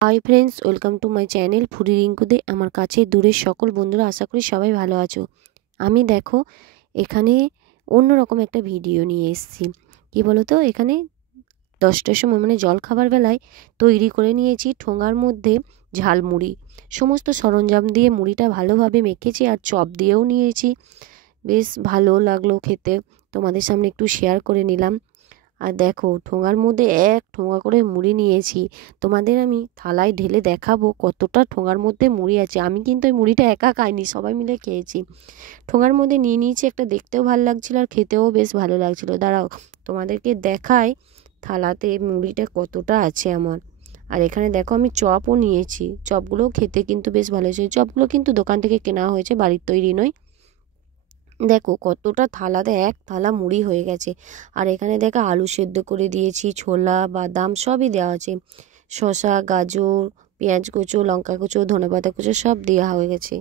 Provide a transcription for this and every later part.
High friends, welcome to my channel foodie রিঙ্কুদে। আমার কাছে দূরের সকল বন্ধুরা, আশা করি সবাই ভালো আছো। আমি দেখো এখানে অন্যরকম একটা ভিডিও নিয়ে এসেছি। কী বলো তো, এখানে 10টার সময় মানে জলখাবার বেলায় তৈরি করে নিয়েছি ঠোঙার মধ্যে ঝালমুড়ি। সমস্ত সরঞ্জাম দিয়ে মুড়িটা ভালোভাবে মেখেছি আর চপ দিয়েও নিয়েছি। বেশ ভালো লাগলো খেতে, তোমাদের সামনে একটু শেয়ার করে নিলাম। আর দেখো ঠোঙার মধ্যে এক ঠোঙা করে মুড়ি নিয়েছি। তোমাদের আমি থালায় ঢেলে দেখাবো কতটা ঠোঙার মধ্যে মুড়ি আছে। আমি কিন্তু ওই মুড়িটা একা খাইনি, সবাই মিলে খেয়েছি। ঠোঙার মধ্যে নিয়ে নিয়েছি একটা, দেখতেও ভালো লাগছিল আর খেতেও বেশ ভালো লাগছিল। দাঁড়াও তোমাদেরকে দেখাই থালাতে মুড়িটা কতটা আছে আমার। আর এখানে দেখো আমি চপও নিয়েছি, চপগুলোও খেতে কিন্তু বেশ ভালো হয়েছে। চপগুলো কিন্তু দোকান থেকে কেনা হয়েছে, বাড়ির তৈরি নয়। দেখো কতটা থালাতে এক থালা মুড়ি হয়ে গেছে। আর এখানে দেখো আলু সেদ্ধ করে দিয়েছি, ছোলা বাদাম সবই দেওয়া আছে, শসা গাজর পেঁয়াজ কুচো লঙ্কা কুচো ধনেপাতা কুচো সব দেওয়া হয়ে গেছে।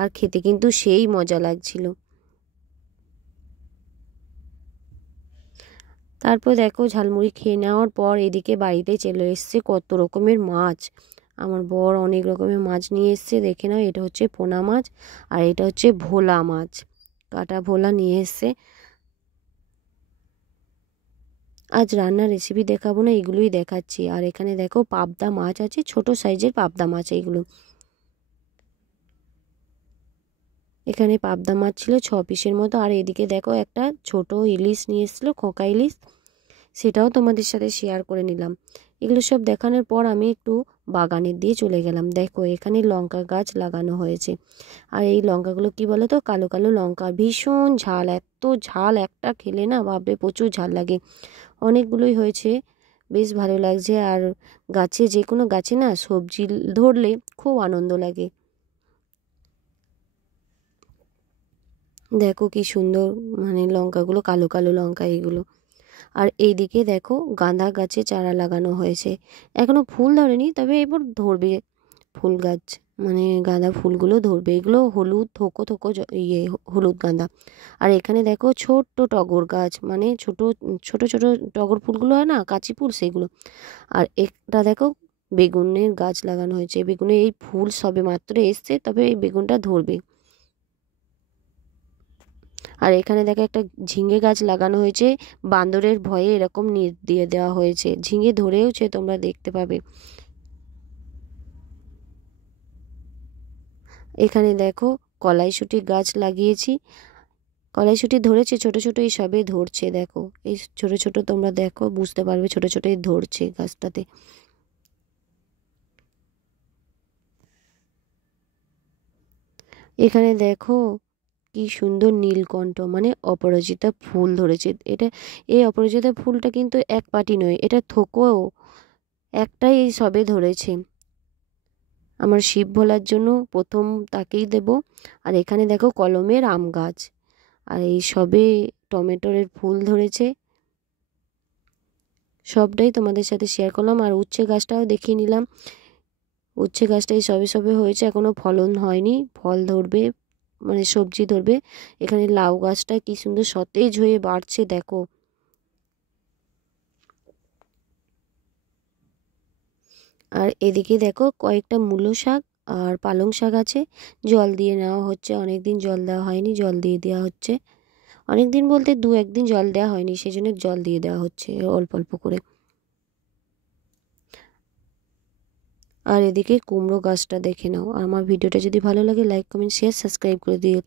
আর খেতে কিন্তু সেই মজা লাগছিল। তারপর দেখো ঝালমুড়ি খেয়ে নেওয়ার পর এদিকে বাড়িতে চলে এসছে কত রকমের মাছ। আমার বর অনেক রকমের মাছ নিয়ে এসছে, দেখে নাও। এটা হচ্ছে পোনা মাছ আর এটা হচ্ছে ভোলা মাছ, কাটা ভোলা নিয়ে এসছে। আজ রান্নার রেসিপি দেখাবো না, এগুলোই দেখাচ্ছি। আর এখানে দেখো পাবদা মাছ আছে, ছোট সাইজের পাবদা মাছ এইগুলো। এখানে পাবদা মাছ ছিল 6 পিসের মতো। আর এদিকে দেখো একটা ছোট ইলিশ নিয়ে এসেছিলো, খোকা ইলিশ, সেটাও তোমাদের সাথে শেয়ার করে নিলাম। এগুলো সব দেখানোর পর আমি একটু বাগানের দিয়ে চলে গেলাম। দেখো এখানে লঙ্কা গাছ লাগানো হয়েছে। আর এই লঙ্কাগুলো কি বলো তো, কালো কালো লঙ্কা, ভীষণ ঝাল। এত ঝাল, একটা খেলে না ভাববে প্রচুর ঝাল লাগে। অনেকগুলোই হয়েছে, বেশ ভালো লাগছে। আর গাছে, যে কোনো গাছে না সবজি ধরলে খুব আনন্দ লাগে। দেখো কি সুন্দর, মানে লঙ্কাগুলো কালো কালো লঙ্কা এগুলো। আর এইদিকে দেখো গাঁদা গাছে চারা লাগানো হয়েছে, এখনো ফুল ধরেনি, তবে এবার ধরবে ফুল গাছ, মানে গাঁদা ফুলগুলো ধরবে। এগুলো হলুদ থোকো থোকো হলুদ গাঁদা। আর এখানে দেখো ছোট্ট টগর গাছ, মানে ছোট ছোট ছোট টগর ফুলগুলো হয় না, কাঁচি ফুল, সেগুলো। আর একটা দেখো বেগুনের গাছ লাগানো হয়েছে। বেগুনের এই ফুল সবে মাত্র এসছে, তবে এই বেগুনটা ধরবে। আর এখানে দেখো একটা ঝিঙে গাছ লাগানো হয়েছে, বান্দরের ভয়ে এরকম নেট দিয়ে দেওয়া হয়েছে। ঝিঙে ধরেওছে, তোমরা দেখতে পাবে। এখানে দেখো কলাইশুঁটি গাছ লাগিয়েছি, কলাইশুঁটি ধরেছে ছোট ছোট, এই সবে ধরছে। দেখো এই ছোট ছোট, তোমরা দেখো বুঝতে পারবে, ছোট ছোটই ধরছে গাছটাতে। এখানে দেখো কি সুন্দর নীলকণ্ঠ, মানে অপরাজিতা ফুল ধরেছে। এটা, এই অপরাজিতা ফুলটা কিন্তু এক পাটি নয়, এটা থোকো একটাই, এই সবে ধরেছে। আমার শিব ভোলার জন্য প্রথম তাকেই দেব। আর এখানে দেখো কলমের আম গাছ, আর এই সবে টমেটোর ফুল ধরেছে। সবটাই তোমাদের সাথে শেয়ার করলাম। আর উচ্ছে গাছটাও দেখিয়ে নিলাম। উচ্ছে গাছটা এই সবে সবে হয়েছে, এখনো ফলন হয়নি, ফল ধরবে, মানে সবজি ধরবে। এখানে লাউ গাছটা কি সুন্দর সতেজ হয়ে বাড়ছে দেখো। আর এদিকে দেখো কয়েকটা মূলো শাক আর পালং শাক আছে, জল দিয়ে নেওয়া হচ্ছে। অনেকদিন জল দেওয়া হয়নি, জল দিয়ে দেওয়া হচ্ছে। অনেকদিন বলতে 1-2 দিন জল দেওয়া হয়নি, সেই জন্য জল দিয়ে দেওয়া হচ্ছে অল্প অল্প করে। আর এদিকে কুমড়ো গাছটা দেখে নাও। আর আমার ভিডিওটা যদি ভালো লাগে লাইক কমেন্ট শেয়ার সাবস্ক্রাইব করে দিও।